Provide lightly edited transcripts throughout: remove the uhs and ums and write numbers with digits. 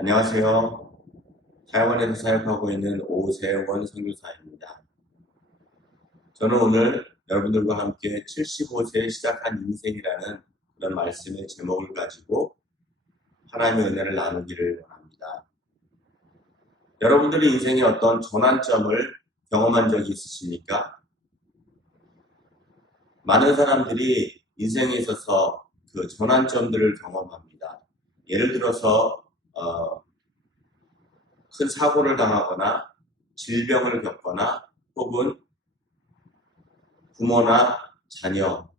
안녕하세요.台湾에서 사역하고 있는 오세원 선교사입니다. 저는 오늘 여러분들과 함께 75세에 시작한 인생이라는 그런 말씀의 제목을 가지고 하나님의 은혜를 나누기를 원합니다. 여러분들의 인생에 어떤 전환점을 경험한 적이 있으십니까? 많은 사람들이 인생에 있어서 그 전환점들을 경험합니다. 예를 들어서 큰 사고를 당하거나 질병을 겪거나 혹은 부모나 자녀,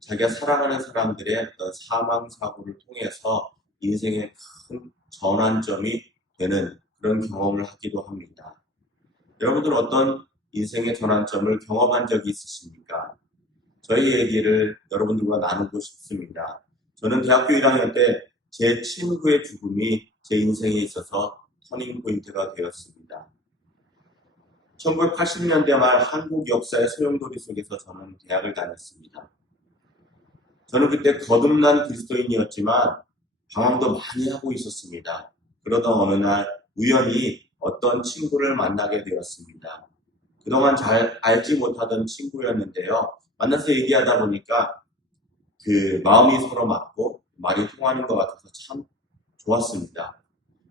자기가 사랑하는 사람들의 어떤 사망 사고를 통해서 인생의 큰 전환점이 되는 그런 경험을 하기도 합니다. 여러분들 어떤 인생의 전환점을 경험한 적이 있으십니까? 저희 얘기를 여러분들과 나누고 싶습니다. 저는 대학교 1학년 때 제 친구의 죽음이 제 인생에 있어서 터닝포인트가 되었습니다. 1980년대 말 한국 역사의 소용돌이 속에서 저는 대학을 다녔습니다. 저는 그때 거듭난 그리스도인이었지만 방황도 많이 하고 있었습니다. 그러던 어느 날 우연히 어떤 친구를 만나게 되었습니다. 그동안 잘 알지 못하던 친구였는데요. 만나서 얘기하다 보니까 그 마음이 서로 맞고 말이 통하는 것 같아서 참 좋았습니다.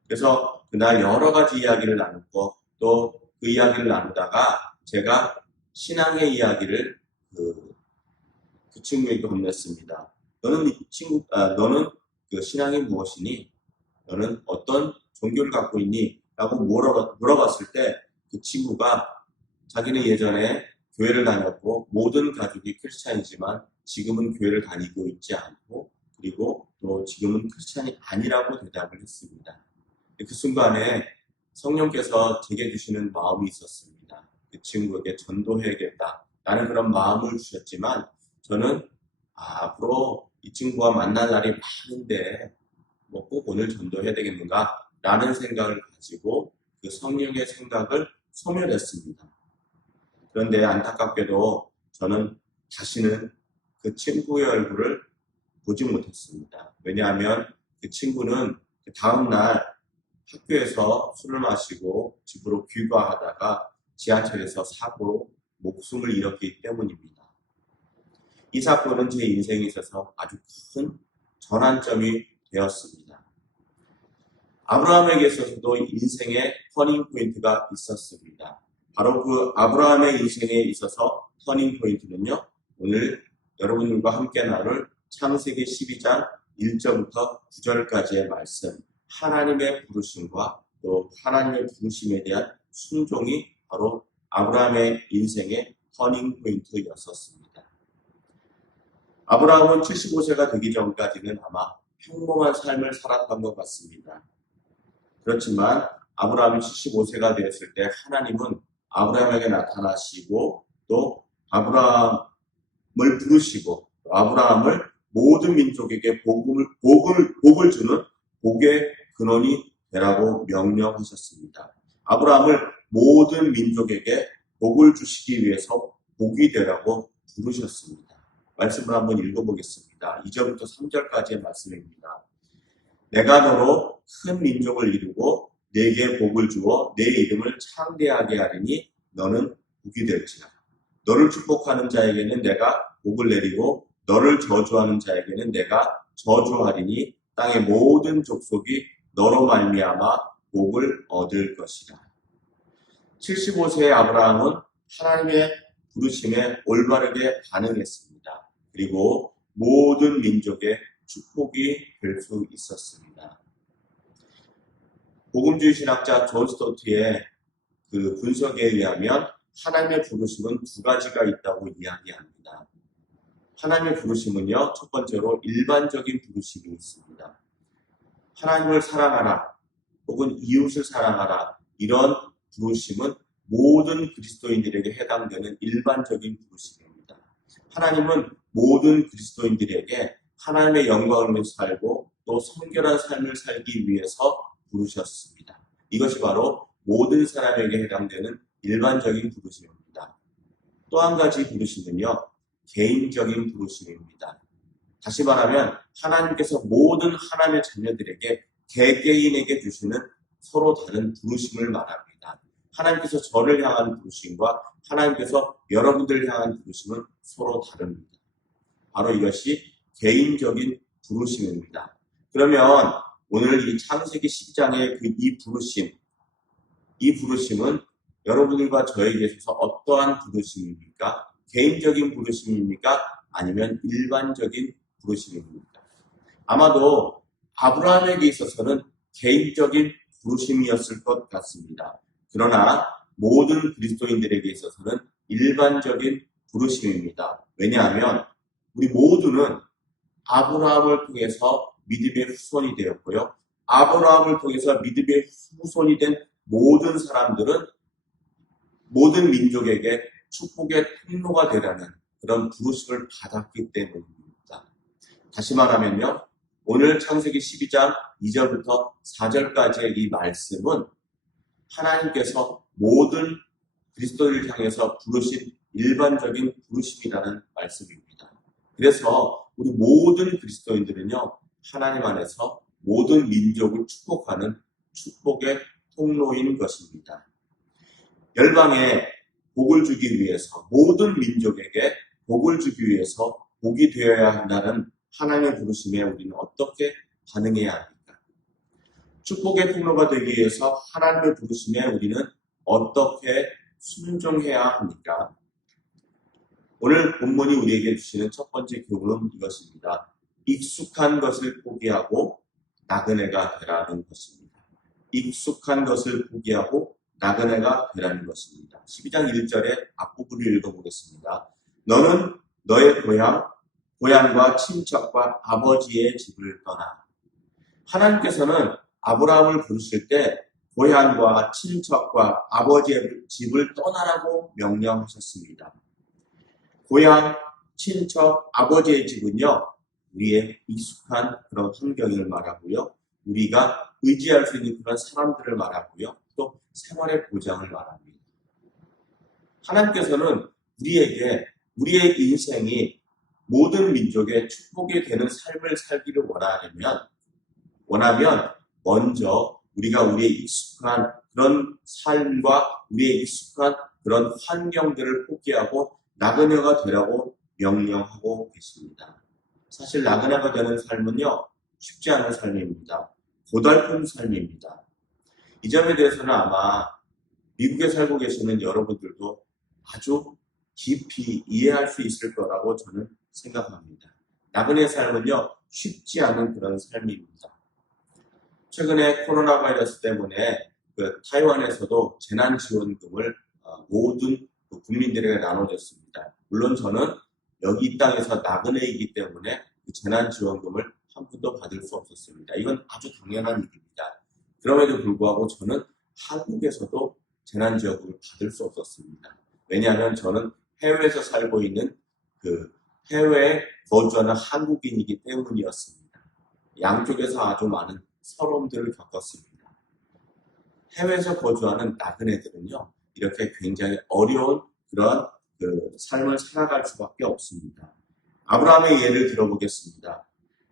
그래서 그날 여러 가지 이야기를 나눴고 또 그 이야기를 나누다가 제가 신앙의 이야기를 그 친구에게 건넸습니다. 너는 그 신앙이 무엇이니? 너는 어떤 종교를 갖고 있니? 라고 물어봤을 때 그 친구가 자기는 예전에 교회를 다녔고 모든 가족이 크리스찬이지만 지금은 교회를 다니고 있지 않고 그리고 또 지금은 크리스찬이 아니라고 대답을 했습니다. 그 순간에 성령께서 제게 주시는 마음이 있었습니다. 그 친구에게 전도해야겠다라는 그런 마음을 주셨지만 저는 앞으로 이 친구와 만날 날이 많은데 뭐 꼭 오늘 전도해야 되겠는가? 라는 생각을 가지고 그 성령의 생각을 소멸했습니다. 그런데 안타깝게도 저는 다시는 그 친구의 얼굴을 보지 못했습니다. 왜냐하면 그 친구는 그 다음날 학교에서 술을 마시고 집으로 귀가하다가 지하철에서 사고로 목숨을 잃었기 때문입니다. 이 사건은 제 인생에 있어서 아주 큰 전환점이 되었습니다. 아브라함에게 있어서도 인생의 터닝포인트가 있었습니다. 바로 그 아브라함의 인생에 있어서 터닝포인트는요, 오늘 여러분들과 함께 나눌 창세기 12장 1절부터 9절까지의 말씀, 하나님의 부르심과 또 하나님의 부르심에 대한 순종이 바로 아브라함의 인생의 터닝포인트였었습니다. 아브라함은 75세가 되기 전까지는 아마 평범한 삶을 살았던 것 같습니다. 그렇지만 아브라함이 75세가 되었을 때 하나님은 아브라함에게 나타나시고 또 아브라함을 부르시고 또 아브라함을 모든 민족에게 복을 주는 복의 근원이 되라고 명령하셨습니다. 아브라함을 모든 민족에게 복을 주시기 위해서 복이 되라고 부르셨습니다. 말씀을 한번 읽어보겠습니다. 2절부터 3절까지의 말씀입니다. 내가 너로 큰 민족을 이루고 네게 복을 주어 내 이름을 창대하게 하리니 너는 복이 될지라. 너를 축복하는 자에게는 내가 복을 내리고 너를 저주하는 자에게는 내가 저주하리니 땅의 모든 족속이 너로 말미암아 복을 얻을 것이라. 75세의 아브라함은 하나님의 부르심에 올바르게 반응했습니다. 그리고 모든 민족의 축복이 될 수 있었습니다. 복음주의 신학자 존 스토트의 그 분석에 의하면 하나님의 부르심은 두 가지가 있다고 이야기합니다. 하나님의 부르심은요, 첫 번째로 일반적인 부르심이 있습니다. 하나님을 사랑하라 혹은 이웃을 사랑하라 이런 부르심은 모든 그리스도인들에게 해당되는 일반적인 부르심입니다. 하나님은 모든 그리스도인들에게 하나님의 영광을 위해서 살고 또 성결한 삶을 살기 위해서 부르셨습니다. 이것이 바로 모든 사람에게 해당되는 일반적인 부르심입니다. 또 한 가지 부르심은요, 개인적인 부르심입니다. 다시 말하면 하나님께서 모든 하나님의 자녀들에게 개개인에게 주시는 서로 다른 부르심을 말합니다. 하나님께서 저를 향한 부르심과 하나님께서 여러분들을 향한 부르심은 서로 다릅니다. 바로 이것이 개인적인 부르심입니다. 그러면 오늘 이 창세기 12장의 이 부르심은 여러분들과 저에게 있어서 어떠한 부르심입니까? 개인적인 부르심입니까? 아니면 일반적인 부르심입니까? 아마도 아브라함에게 있어서는 개인적인 부르심이었을 것 같습니다. 그러나 모든 그리스도인들에게 있어서는 일반적인 부르심입니다. 왜냐하면 우리 모두는 아브라함을 통해서 믿음의 후손이 되었고요. 아브라함을 통해서 믿음의 후손이 된 모든 사람들은 모든 민족에게 축복의 통로가 되라는 그런 부르심을 받았기 때문입니다. 다시 말하면요. 오늘 창세기 12장 2절부터 4절까지의 이 말씀은 하나님께서 모든 그리스도를 향해서 부르신 일반적인 부르심이라는 말씀입니다. 그래서 우리 모든 그리스도인들은요. 하나님 안에서 모든 민족을 축복하는 축복의 통로인 것입니다. 열방에 복을 주기 위해서 모든 민족에게 복을 주기 위해서 복이 되어야 한다는 하나님의 부르심에 우리는 어떻게 반응해야 합니까? 축복의 통로가 되기 위해서 하나님의 부르심에 우리는 어떻게 순종해야 합니까? 오늘 본문이 우리에게 주시는 첫 번째 교훈은 이것입니다. 익숙한 것을 포기하고 나그네가 되라는 것입니다. 익숙한 것을 포기하고 나그네가 되라는 것입니다. 12장 1절의 앞부분을 읽어보겠습니다. 너는 너의 고향과 친척과 아버지의 집을 떠나. 하나님께서는 아브라함을 부르실 때 고향과 친척과 아버지의 집을 떠나라고 명령하셨습니다. 고향, 친척, 아버지의 집은요, 우리의 익숙한 그런 환경을 말하고요. 우리가 의지할 수 있는 그런 사람들을 말하고요. 또 생활의 보장을 말합니다. 하나님께서는 우리의 인생이 모든 민족의 축복이 되는 삶을 살기를 원하면 먼저 우리가 우리의 익숙한 그런 삶과 우리의 익숙한 그런 환경들을 포기하고 나그네가 되라고 명령하고 계십니다. 사실 나그네가 되는 삶은요, 쉽지 않은 삶입니다. 고달픈 삶입니다. 이 점에 대해서는 아마 미국에 살고 계시는 여러분들도 아주 깊이 이해할 수 있을 거라고 저는 생각합니다. 나그네 삶은요, 쉽지 않은 그런 삶입니다. 최근에 코로나 바이러스 때문에 타이완에서도 재난지원금을 모든 국민들에게 나눠줬습니다. 물론 저는 여기 이 땅에서 나그네이기 때문에 그 재난지원금을 한 푼도 받을 수 없었습니다. 이건 아주 당연한 일입니다. 그럼에도 불구하고 저는 한국에서도 재난지원금을 받을 수 없었습니다. 왜냐하면 저는 해외에서 살고 있는 해외에 거주하는 한국인이기 때문이었습니다. 양쪽에서 아주 많은 서러움들을 겪었습니다. 해외에서 거주하는 나그네들은요, 이렇게 굉장히 어려운 그런 삶을 살아갈 수밖에 없습니다. 아브라함의 예를 들어보겠습니다.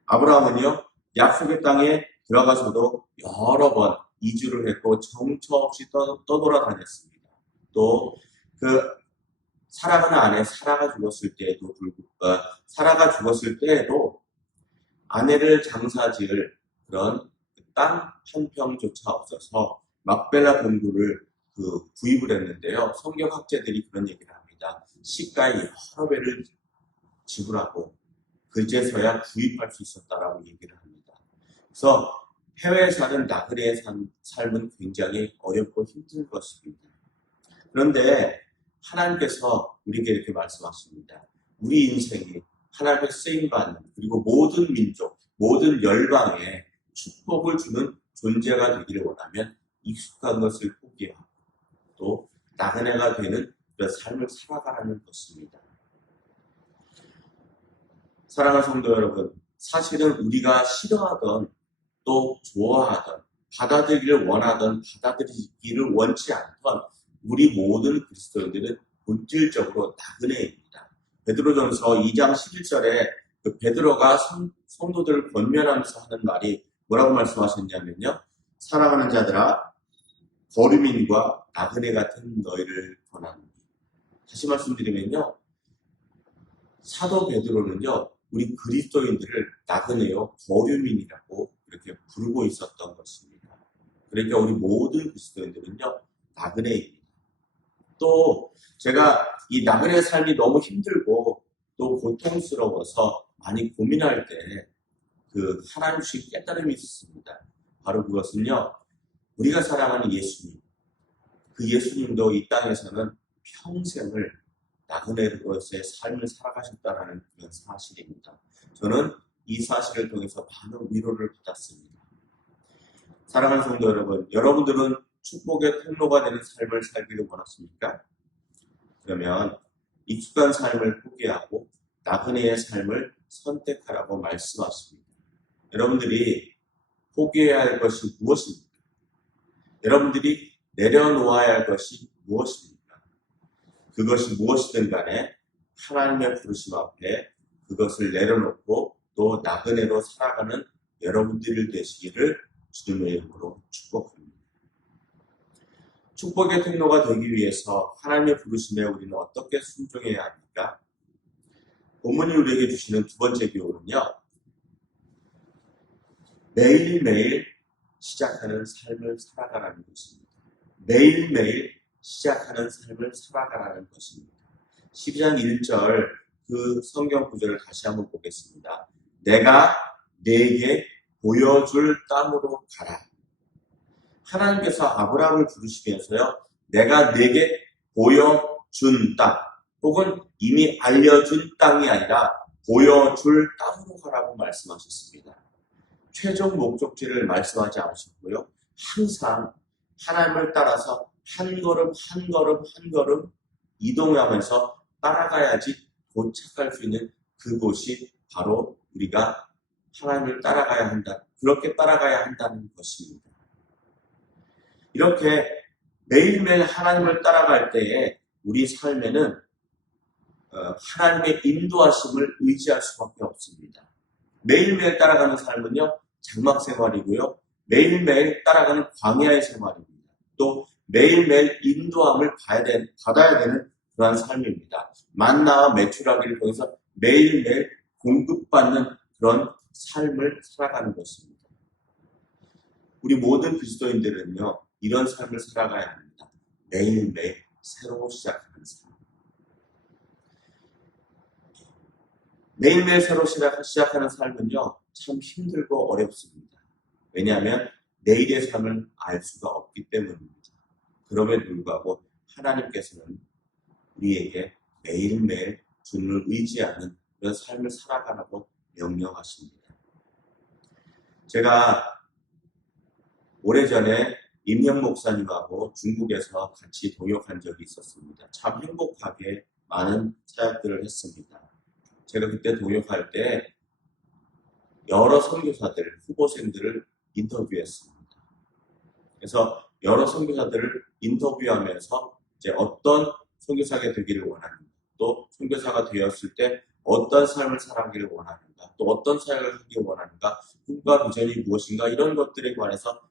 아브라함은요, 약속의 땅에 들어가서도 여러 번 이주를 했고 정처 없이 떠돌아다녔습니다. 또 사랑하는 아내 사라가 죽었을 때에도 아내를 장사지을 그런 땅 한 평조차 없어서 막벨라 동굴을 구입을 했는데요. 성경학자들이 그런 얘기를 합니다. 시가의 여러 배를 지불하고 그제서야 구입할 수 있었다라고 얘기를 합니다. 그래서 해외에 사는 나그네의 삶은 굉장히 어렵고 힘든 것입니다. 그런데 하나님께서 우리에게 이렇게 말씀하십니다. 우리 인생이 하나님의 쓰임받는 그리고 모든 민족, 모든 열방에 축복을 주는 존재가 되기를 원하면 익숙한 것을 포기하고 또 나그네가 되는 그런 삶을 살아가라는 것입니다. 사랑하는 성도 여러분, 사실은 우리가 싫어하던 또 좋아하던 받아들이기를 원하던 받아들이기를 원치 않던 우리 모든 그리스도인들은 본질적으로 나그네입니다. 베드로전서 2장 11절에 베드로가 성도들을 권면하면서 하는 말이 뭐라고 말씀하셨냐면요. 사랑하는 자들아, 거류민과 나그네 같은 너희를 권하노니. 다시 말씀드리면요. 사도 베드로는요. 우리 그리스도인들을 나그네요, 거류민이라고 이렇게 부르고 있었던 것입니다. 그러니까 우리 모든 그리스도인들은요. 나그네입니다. 또 제가 이 나그네 삶이 너무 힘들고 또 고통스러워서 많이 고민할 때 그 하나님 주신 깨달음이 있었습니다. 바로 그것은요. 우리가 사랑하는 예수님, 그 예수님도 이 땅에서는 평생을 나그네로서의 삶을 살아가셨다는 그런 사실입니다. 저는 이 사실을 통해서 많은 위로를 받았습니다. 사랑하는 성도 여러분, 여러분들은 축복의 통로가 되는 삶을 살기를 원하십니까? 그러면 익숙한 삶을 포기하고 나그네의 삶을 선택하라고 말씀하십니다. 여러분들이 포기해야 할 것이 무엇입니까? 여러분들이 내려놓아야 할 것이 무엇입니까? 그것이 무엇이든 간에 하나님의 부르심 앞에 그것을 내려놓고 또 나그네로 살아가는 여러분들이 되시기를 주님의 이름으로 축복합니다. 축복의 통로가 되기 위해서 하나님의 부르심에 우리는 어떻게 순종해야 합니까? 본문이 우리에게 주시는 두 번째 교훈은요. 매일매일 시작하는 삶을 살아가라는 것입니다. 매일매일 시작하는 삶을 살아가라는 것입니다. 12장 1절 그 성경 구절을 다시 한번 보겠습니다. 내가 네게 보여줄 땅으로 가라. 하나님께서 아브라함을 부르시면서요. 내가 네게 보여준 땅 혹은 이미 알려준 땅이 아니라 보여줄 땅으로 가라고 말씀하셨습니다. 최종 목적지를 말씀하지 않으셨고요. 항상 하나님을 따라서 한 걸음 한 걸음 한 걸음 이동하면서 따라가야지 도착할 수 있는 그곳이 바로 우리가 하나님을 따라가야 한다. 그렇게 따라가야 한다는 것입니다. 이렇게 매일매일 하나님을 따라갈 때에 우리 삶에는 하나님의 인도하심을 의지할 수밖에 없습니다. 매일매일 따라가는 삶은요. 장막 생활이고요. 매일매일 따라가는 광야의 생활입니다. 또 매일매일 인도함을 받아야 되는 그러한 삶입니다. 만나와 메추라기를 통해서 매일매일 공급받는 그런 삶을 살아가는 것입니다. 우리 모든 그리스도인들은요. 이런 삶을 살아가야 합니다. 매일매일 새로 시작하는 삶. 매일매일 새로 시작하는 삶은요. 참 힘들고 어렵습니다. 왜냐하면 내일의 삶을 알 수가 없기 때문입니다. 그럼에도 불구하고 하나님께서는 우리에게 매일매일 주님을 의지하는 그런 삶을 살아가라고 명령하십니다. 제가 오래전에 임형 목사님하고 중국에서 같이 동역한 적이 있었습니다. 참 행복하게 많은 사역들을 했습니다. 제가 그때 동역할 때 여러 선교사들, 후보생들을 인터뷰했습니다. 그래서 여러 선교사들을 인터뷰하면서 이제 어떤 선교사가 되기를 원하는가, 또 선교사가 되었을 때 어떤 삶을 살아가기를 원하는가, 또 어떤 사역을 하기를 원하는가, 꿈과 비전이 무엇인가 이런 것들에 관해서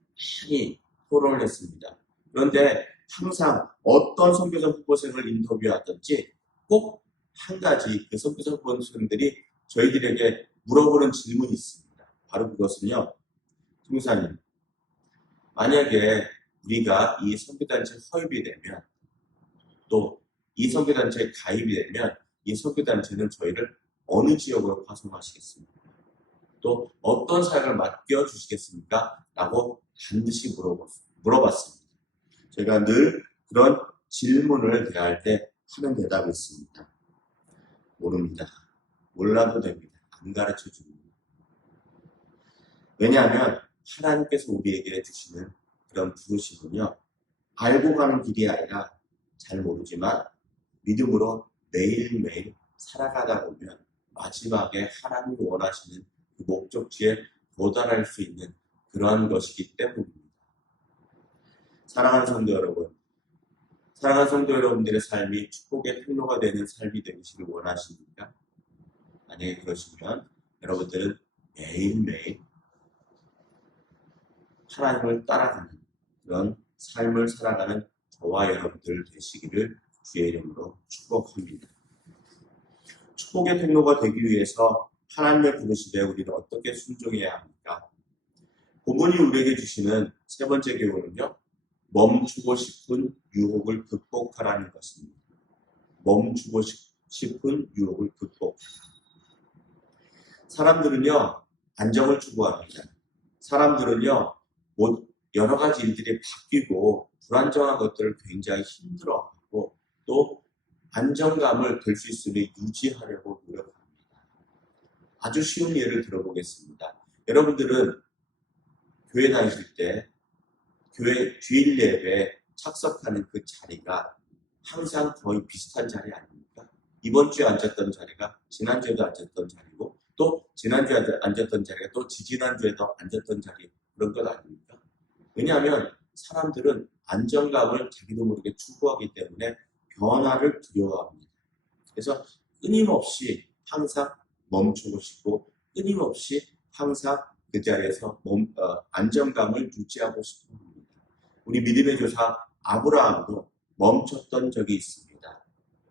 많이 토론을 했습니다. 그런데 항상 어떤 선교사 후보생을 인터뷰하든지 꼭 한 가지 그 선교사 후보생들이 저희들에게 물어보는 질문이 있습니다. 바로 그것은요. 선교사님, 만약에 우리가 이 선교단체에 허입이 되면 또 이 선교단체에 가입이 되면 이 선교단체는 저희를 어느 지역으로 파송하시겠습니까? 또 어떤 사역을 맡겨주시겠습니까? 라고 반드시 물어봤습니다. 제가 늘 그런 질문을 대할 때 하는 대답이 있습니다. 모릅니다. 몰라도 됩니다. 안 가르쳐 줍니다. 왜냐하면 하나님께서 우리에게 주시는 그런 부르심은요. 알고 가는 길이 아니라 잘 모르지만 믿음으로 매일매일 살아가다 보면 마지막에 하나님이 원하시는 그 목적지에 도달할 수 있는 그러한 것이기 때문입니다. 사랑하는 성도 여러분, 사랑하는 성도 여러분들의 삶이 축복의 통로가 되는 삶이 되시길 원하십니까? 만약에 그러시면 여러분들은 매일매일 하나님을 따라가는 그런 삶을 살아가는 저와 여러분들 되시기를 주의 이름으로 축복합니다. 축복의 통로가 되기 위해서 하나님의 부르심에 우리는 어떻게 순종해야 합니까? 본문이 우리에게 주시는 세 번째 교훈은요, 멈추고 싶은 유혹을 극복하라는 것입니다. 멈추고 싶은 유혹을 극복하라. 사람들은요, 안정을 추구합니다. 사람들은요, 여러 가지 일들이 바뀌고 불안정한 것들을 굉장히 힘들어하고 또 안정감을 될 수 있으니 유지하려고 노력합니다. 아주 쉬운 예를 들어보겠습니다. 여러분들은 교회 다니실 때 교회 주일 예배에 착석하는 그 자리가 항상 거의 비슷한 자리 아닙니까? 이번 주에 앉았던 자리가 지난주에도 앉았던 자리고 또 지난주에 앉았던 자리가 또 지지난주에도 앉았던 자리 그런 것 아닙니까? 왜냐하면 사람들은 안정감을 자기도 모르게 추구하기 때문에 변화를 두려워합니다. 그래서 끊임없이 항상 멈추고 싶고 끊임없이 항상 그 자리에서 안정감을 유지하고 싶어 합니다. 우리 믿음의 조상 아브라함도 멈췄던 적이 있습니다.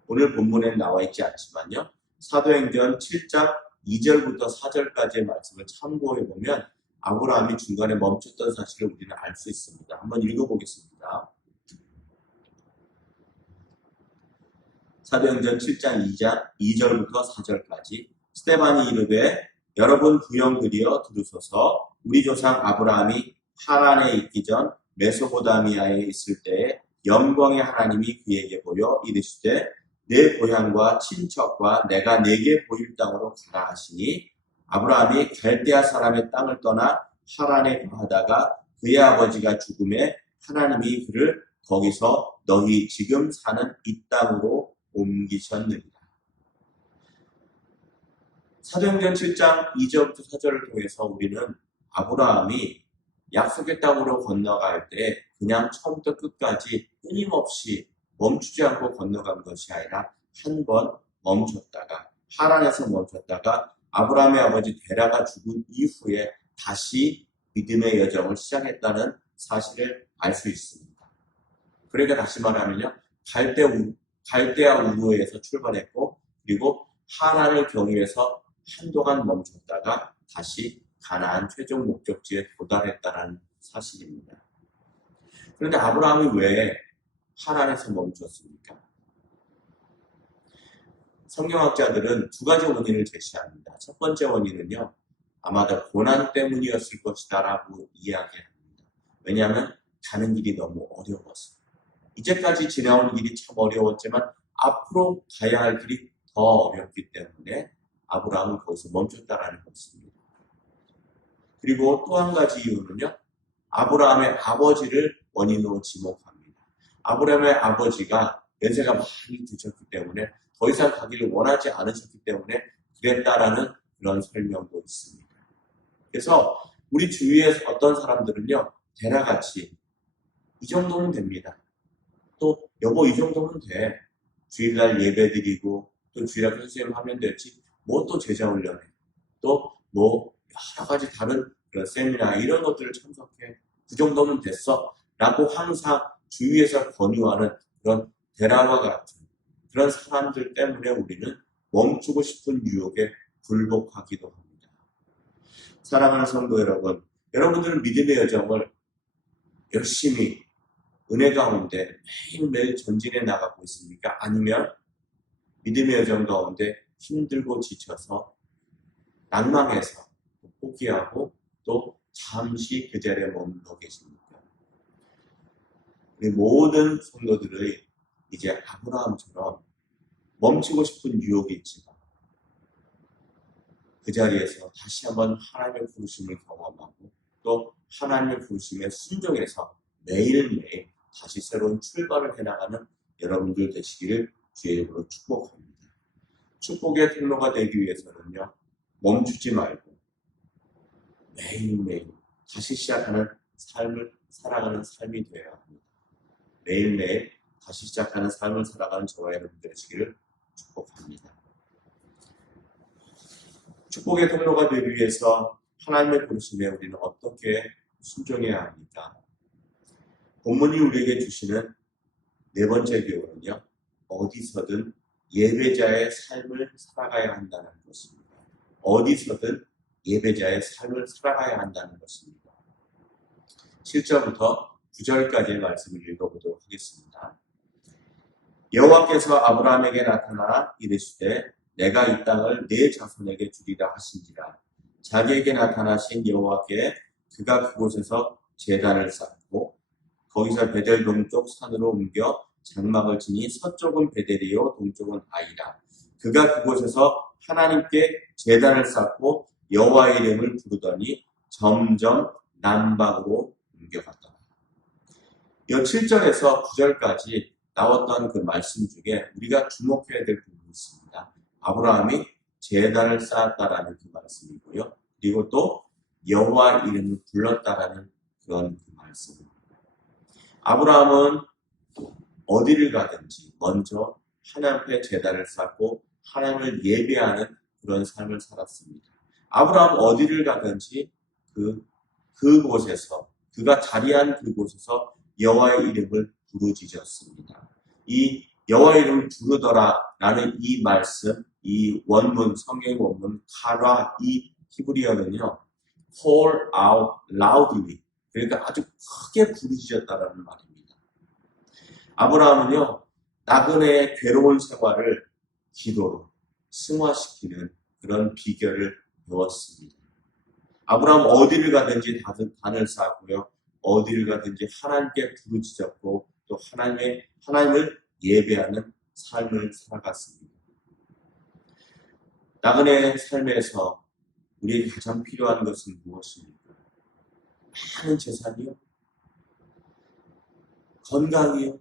오늘 본문에 나와 있지 않지만요. 사도행전 7장 2절부터 4절까지의 말씀을 참고해 보면 아브라함이 중간에 멈췄던 사실을 우리는 알 수 있습니다. 한번 읽어보겠습니다. 사도행전 7장 2절부터 4절까지 스데반이 이르되 여러분 부형들이여 들으소서 우리 조상 아브라함이 하란에 있기 전 메소포다미아에 있을 때에 영광의 하나님이 그에게 보여 이르시되 내 고향과 친척과 내가 네게 보일 땅으로 가라 하시니 아브라함이 갈대아 사람의 땅을 떠나 하란에 거하다가 그의 아버지가 죽음에 하나님이 그를 거기서 너희 지금 사는 이 땅으로 옮기셨느니라. 사도행전 7장 2절부터 4절을 통해서 우리는 아브라함이 약속의 땅으로 건너갈 때 그냥 처음부터 끝까지 끊임없이 멈추지 않고 건너간 것이 아니라 한 번 멈췄다가 하란에서 멈췄다가 아브라함의 아버지 데라가 죽은 이후에 다시 믿음의 여정을 시작했다는 사실을 알 수 있습니다. 그러니까 다시 말하면요, 갈대아 우르에서 출발했고 그리고 하란을 경유해서 한동안 멈췄다가 다시 가나안 최종 목적지에 도달했다는 사실입니다. 그런데 아브라함이 왜 하란에서 멈췄습니까? 성경학자들은 두 가지 원인을 제시합니다. 첫 번째 원인은요, 아마도 고난 때문이었을 것이다 라고 이야기합니다. 왜냐하면 가는 길이 너무 어려웠어요. 이제까지 지나온 길이 참 어려웠지만 앞으로 가야 할 길이 더 어렵기 때문에 아브라함은 거기서 멈췄다라는 것입니다. 그리고 또 한 가지 이유는요, 아브라함의 아버지를 원인으로 지목합니다. 아브라함의 아버지가 연세가 많이 드셨기 때문에 더 이상 가기를 원하지 않으셨기 때문에 그랬다라는 그런 설명도 있습니다. 그래서 우리 주위에 어떤 사람들은요, 데라같이 이 정도면 됩니다. 또 여보 이 정도면 돼. 주일날 예배 드리고 또 주일날 선생님 하면 되지. 뭐 또 제자 훈련해. 또 뭐 여러 가지 다른 그런 세미나 이런 것들을 참석해. 그 정도면 됐어. 라고 항상 주위에서 권유하는 그런 데라와 같은 그런 사람들 때문에 우리는 멈추고 싶은 유혹에 굴복하기도 합니다. 사랑하는 성도 여러분, 여러분들은 믿음의 여정을 열심히 은혜 가운데 매일매일 전진해 나가고 있습니까? 아니면 믿음의 여정 가운데 힘들고 지쳐서 낭망해서 포기하고 또 잠시 그 자리에 머물러 계십니까? 우리 모든 성도들의 이제 아브라함처럼 멈추고 싶은 유혹이 있지만 그 자리에서 다시 한번 하나님의 부르심을 경험하고 또 하나님의 부르심에 순종해서 매일매일 다시 새로운 출발을 해나가는 여러분들 되시기를 주의 이름으로 축복합니다. 축복의 통로가 되기 위해서는요, 멈추지 말고 매일매일 다시 시작하는 삶을 살아가는 삶이 되어야 합니다. 매일매일 다시 시작하는 삶을 살아가는 저와 여러분들 되시기를 축복합니다. 축복의 통로가 되기 위해서 하나님의 부르심에 우리는 어떻게 순종해야 합니까? 본문이 우리에게 주시는 네 번째 교훈은요, 어디서든 예배자의 삶을 살아가야 한다는 것입니다. 어디서든 예배자의 삶을 살아가야 한다는 것입니다. 7절부터 9절까지의 말씀을 읽어보도록 하겠습니다. 여호와께서 아브라함에게 나타나 이르시되 내가 이 땅을 네 자손에게 주리라 하신지라. 자기에게 나타나신 여호와께 그가 그곳에서 제단을 쌓고 거기서 베델 동쪽 산으로 옮겨 장막을 치니 서쪽은 베델이요 동쪽은 아이라. 그가 그곳에서 하나님께 제단을 쌓고 여호와의 이름을 부르더니 점점 남방으로 옮겨갔더라. 이 7절에서 9절까지 나왔던 그 말씀 중에 우리가 주목해야 될 부분이 있습니다. 아브라함이 제단을 쌓았다라는 그 말씀이고요. 그리고 또 여호와 이름을 불렀다라는 그런 그 말씀입니다. 아브라함은 어디를 가든지 먼저 하나님 앞에 제단을 쌓고 하나님을 예배하는 그런 삶을 살았습니다. 아브라함 어디를 가든지 그곳에서 그가 자리한 그곳에서 여호와의 이름을 부르짖었습니다. 이 여호와의 이름을 부르더라라는 이 말씀, 이 원문, 성경 원문 카라 이 히브리어는요, call out loudly, 그러니까 아주 크게 부르짖었다라는 말입니다. 아브라함은요, 나그네의 괴로운 생활을 기도로 승화시키는 그런 비결을 배웠습니다. 아브라함 어디를 가든지 단을 쌓았고요. 어디를 가든지 하나님께 부르짖었고 또 하나님을 예배하는 삶을 살아갔습니다. 나그네의 삶에서 우리에게 가장 필요한 것은 무엇입니까? 많은 재산이요? 건강이요?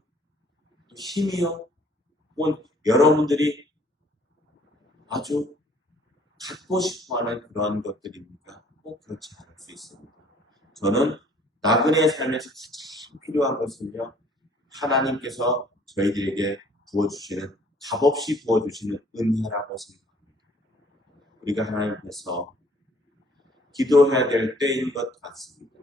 또 힘이요? 혹은 여러분들이 아주 갖고 싶어하는 그러한 것들입니까? 꼭 그렇지 않을 수 있습니다. 저는 나그네의 삶에서 가장 필요한 것은요, 하나님께서 저희들에게 부어주시는, 값없이 부어주시는 은혜라고 생각합니다. 우리가 하나님 앞에서 기도해야 될 때인 것 같습니다.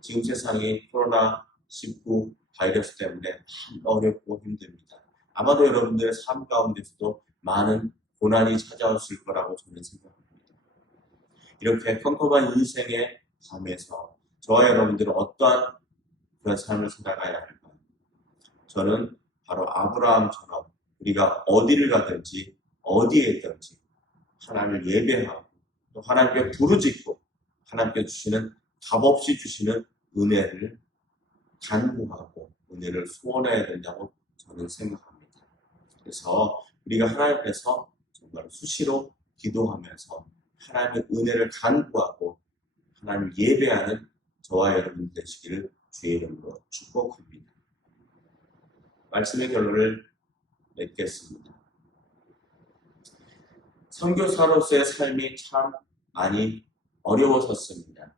지금 세상이 코로나19 바이러스 때문에 참 어렵고 힘듭니다. 아마도 여러분들의 삶 가운데서도 많은 고난이 찾아왔을 거라고 저는 생각합니다. 이렇게 컴컴한 인생의 밤에서 저와 여러분들은 어떠한 그런 삶을 살아가야 할까요? 저는 바로 아브라함처럼 우리가 어디를 가든지 어디에 있든지 하나님을 예배하고 또 하나님께 부르짖고 하나님께 주시는 값없이 주시는 은혜를 간구하고 은혜를 소원해야 된다고 저는 생각합니다. 그래서 우리가 하나님 앞에서 정말 수시로 기도하면서 하나님의 은혜를 간구하고 하나님을 예배하는 저와 여러분 되시기를 주의 이름으로 축복합니다. 말씀의 결론을 맺겠습니다. 선교사로서의 삶이 참 많이 어려웠었습니다.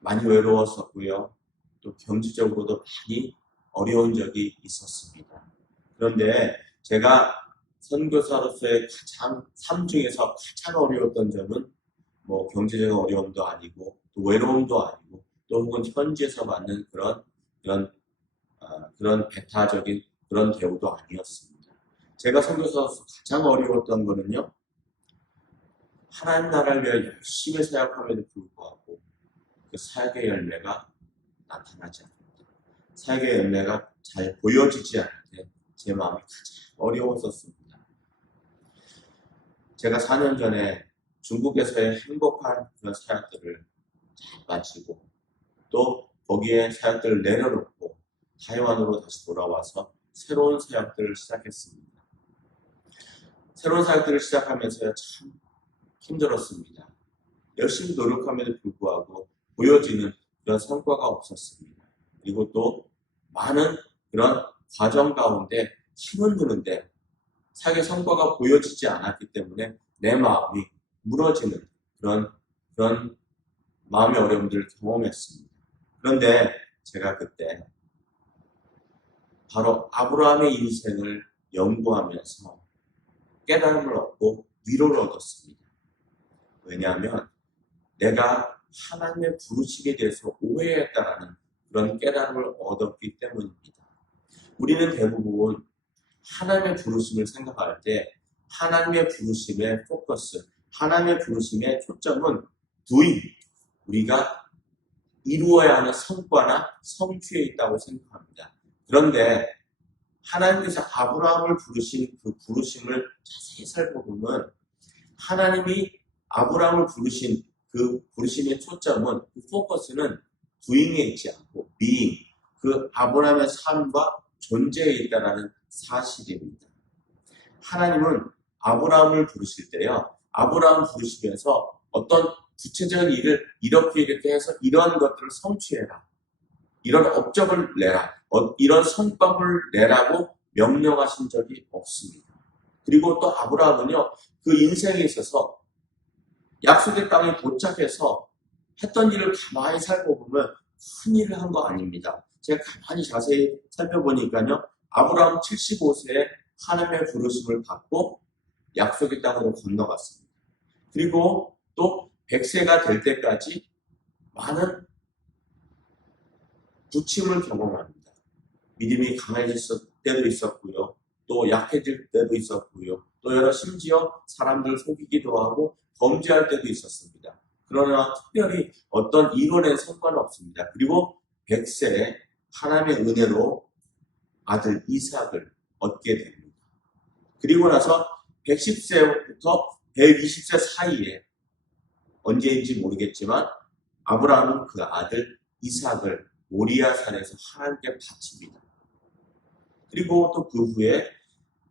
많이 외로웠었고요. 또 경제적으로도 많이 어려운 적이 있었습니다. 그런데 제가 선교사로서의 삶 중에서 가장 어려웠던 점은 경제적인 어려움도 아니고 또 외로움도 아니고 또 혹은 현지에서 받는 그런 배타적인 그런 대우도 아니었습니다. 제가 선교사로서 가장 어려웠던 거는요, 하나님 나라를 위해 열심히 사역함에도 불구하고 그 사역의 열매가 나타나지 않는다. 사역의 열매가 잘 보여지지 않을 때 제 마음이 가장 어려웠었습니다. 제가 4년 전에 중국에서의 행복한 그런 사역들을 잘 마치고 또 거기에 사역들을 내려놓고 타이완으로 다시 돌아와서 새로운 사역들을 시작했습니다. 새로운 사역들을 시작하면서 참 힘들었습니다. 열심히 노력함에도 불구하고 보여지는 그런 성과가 없었습니다. 그리고 또 많은 그런 과정 가운데 힘은 드는데 사역의 성과가 보여지지 않았기 때문에 내 마음이 무너지는 그런 마음의 어려움들을 경험했습니다. 그런데 제가 그때 바로 아브라함의 인생을 연구하면서 깨달음을 얻고 위로를 얻었습니다. 왜냐하면 내가 하나님의 부르심에 대해서 오해했다라는 그런 깨달음을 얻었기 때문입니다. 우리는 대부분 하나님의 부르심을 생각할 때 하나님의 부르심의 포커스, 하나님의 부르심의 초점은 doing, 우리가 이루어야 하는 성과나 성취에 있다고 생각합니다. 그런데 하나님께서 아브라함을 부르신 그 부르심을 자세히 살펴보면 하나님이 아브라함을 부르신 그 부르심의 초점은, 그 포커스는 doing에 있지 않고 being, 그 아브라함의 삶과 존재에 있다는 사실입니다. 하나님은 아브라함을 부르실 때요, 아브라함 부르시면서 어떤 구체적인 일을 이렇게 해서 이런 것들을 성취해라, 이런 업적을 내라, 이런 성과를 내라고 명령하신 적이 없습니다. 그리고 또 아브라함은요, 그 인생에 있어서 약속의 땅에 도착해서 했던 일을 가만히 살펴보면 큰 일을 한 거 아닙니다. 제가 가만히 자세히 살펴보니까요, 아브라함 75세에 하나님의 부르심을 받고 약속의 땅으로 건너갔습니다. 그리고 또 100세가 될 때까지 많은 부침을 경험합니다. 믿음이 강해질 때도 있었고요, 또 약해질 때도 있었고요, 또 여러 심지어 사람들 속이기도 하고 범죄할 때도 있었습니다. 그러나 특별히 어떤 이론의 성과는 없습니다. 그리고 100세에 하나님의 은혜로 아들 이삭을 얻게 됩니다. 그리고 나서 110세부터 120세 사이에, 언제인지 모르겠지만 아브라함은 그 아들 이삭을 모리아산에서 하나님께 바칩니다. 그리고 또 그 후에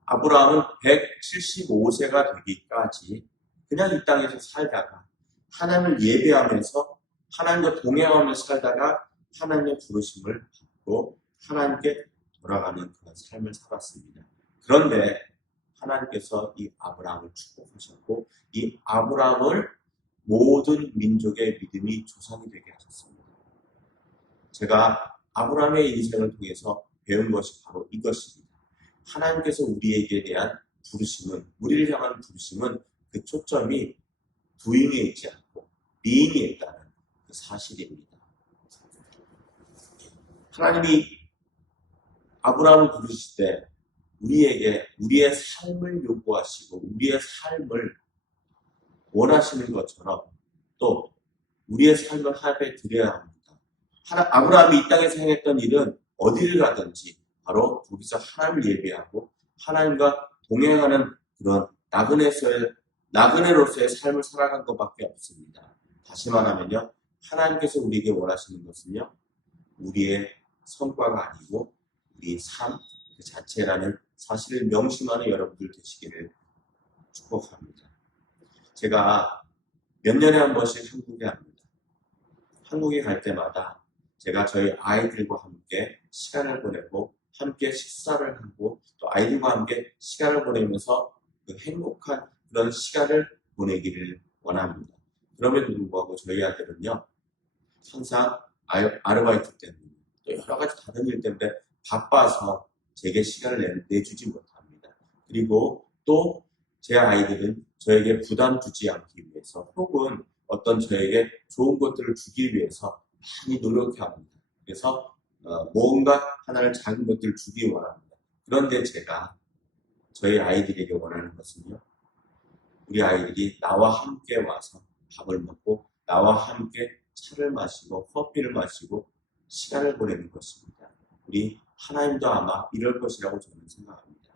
아브라함은 175세가 되기까지 그냥 이 땅에서 살다가 하나님을 예배하면서 하나님과 동행하면서 살다가 하나님의 부르심을 받고 하나님께 돌아가는 그런 삶을 살았습니다. 그런데 하나님께서 이 아브라함을 축복하셨고 이 아브라함을 모든 민족의 믿음이 조상이 되게 하셨습니다. 제가 아브라함의 인생을 통해서 배운 것이 바로 이것입니다. 하나님께서 우리에게 대한 부르심은, 우리를 향한 부르심은 그 초점이 doing에 있지 않고 being에 있다는 그 사실입니다. 하나님이 아브라함을 부르실 때 우리에게 우리의 삶을 요구하시고 우리의 삶을 원하시는 것처럼 또 우리의 삶을 하나님께 드려야 합니다. 아브라함이 이 땅에서 행했던 일은 어디를 가든지 바로 거기서 하나님을 예배하고 하나님과 동행하는 그런 나그네로서의 삶을 살아간 것밖에 없습니다. 다시 말하면요, 하나님께서 우리에게 원하시는 것은요, 우리의 성과가 아니고 우리의 삶 그 자체라는 사실을 명심하는 여러분들 되시기를 축복합니다. 제가 몇 년에 한 번씩 한국에 갑니다. 한국에 갈 때마다 제가 저희 아이들과 함께 시간을 보내고 함께 식사를 하고 또 아이들과 함께 시간을 보내면서 그 행복한 그런 시간을 보내기를 원합니다. 그럼에도 불구하고 저희 아들은요, 항상 아르바이트 때문에 또 여러 가지 다른 일 때문에 바빠서 제게 시간을 내주지 못합니다. 그리고 또 제 아이들은 저에게 부담 주지 않기 위해서 혹은 어떤 저에게 좋은 것들을 주기 위해서 많이 노력합니다. 그래서 뭔가 하나를 작은 것들을 주기 원합니다. 그런데 제가 저희 아이들에게 원하는 것은요, 우리 아이들이 나와 함께 와서 밥을 먹고 나와 함께 차를 마시고 커피를 마시고 시간을 보내는 것입니다. 우리 하나님도 아마 이럴 것이라고 저는 생각합니다.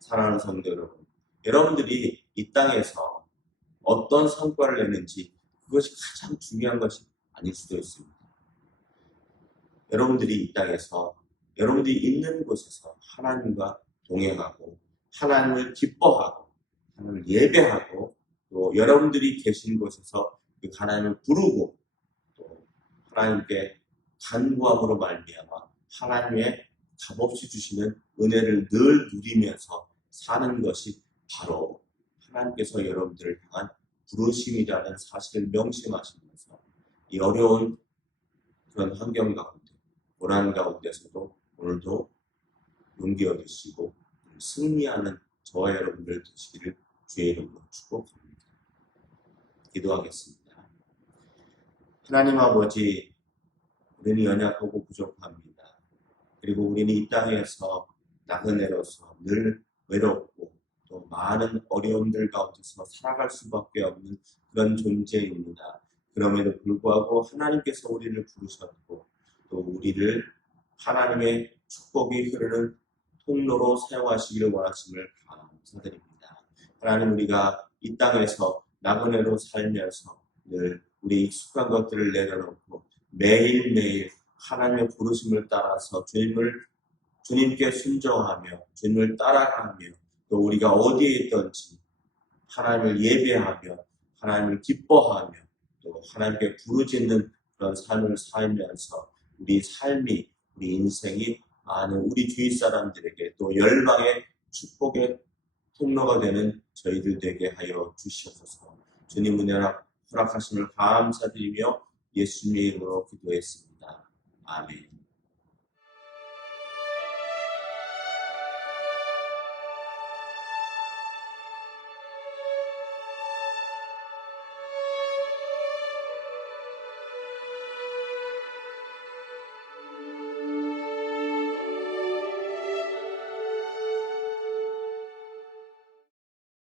사랑하는 성도 여러분, 여러분들이 이 땅에서 어떤 성과를 내는지 그것이 가장 중요한 것이 아닐 수도 있습니다. 여러분들이 이 땅에서 여러분들이 있는 곳에서 하나님과 동행하고 하나님을 기뻐하고 하나님을 예배하고 또 여러분들이 계신 곳에서 그 하나님을 부르고 또 하나님께 간구함으로 말미암아 하나님의 값없이 주시는 은혜를 늘 누리면서 사는 것이 바로 하나님께서 여러분들을 향한 부르심이라는 사실을 명심하시면서 이 어려운 그런 환경 가운데 고난 가운데서도 오늘도 용기 얻으시고 승리하는 저와 여러분들 되시기를 주의 이름으로 축복합니다. 기도하겠습니다. 하나님 아버지, 우리는 연약하고 부족합니다. 그리고 우리는 이 땅에서 나그네로서 늘 외롭고 또 많은 어려움들 가운데서 살아갈 수밖에 없는 그런 존재입니다. 그럼에도 불구하고 하나님께서 우리를 부르셨고 또 우리를 하나님의 축복이 흐르는 통로로 사용하시기를 원하심을 감사드립니다. 하나님, 우리가 이 땅에서 나그네로 살면서 늘 우리 익숙한 것들을 내려놓고 매일매일 하나님의 부르심을 따라서 주님께 순종하며 주님을 따라가며 또 우리가 어디에 있든지 하나님을 예배하며 하나님을 기뻐하며 또 하나님께 부르짖는 그런 삶을 살면서 우리 삶이, 우리 인생이 많은 우리 주위 사람들에게 또 열방의 축복의 통로가 되는 저희들 되게 하여 주시옵소서. 주님 은혜 허락하심을 감사드리며 예수님의 이름으로 기도했습니다. 아멘.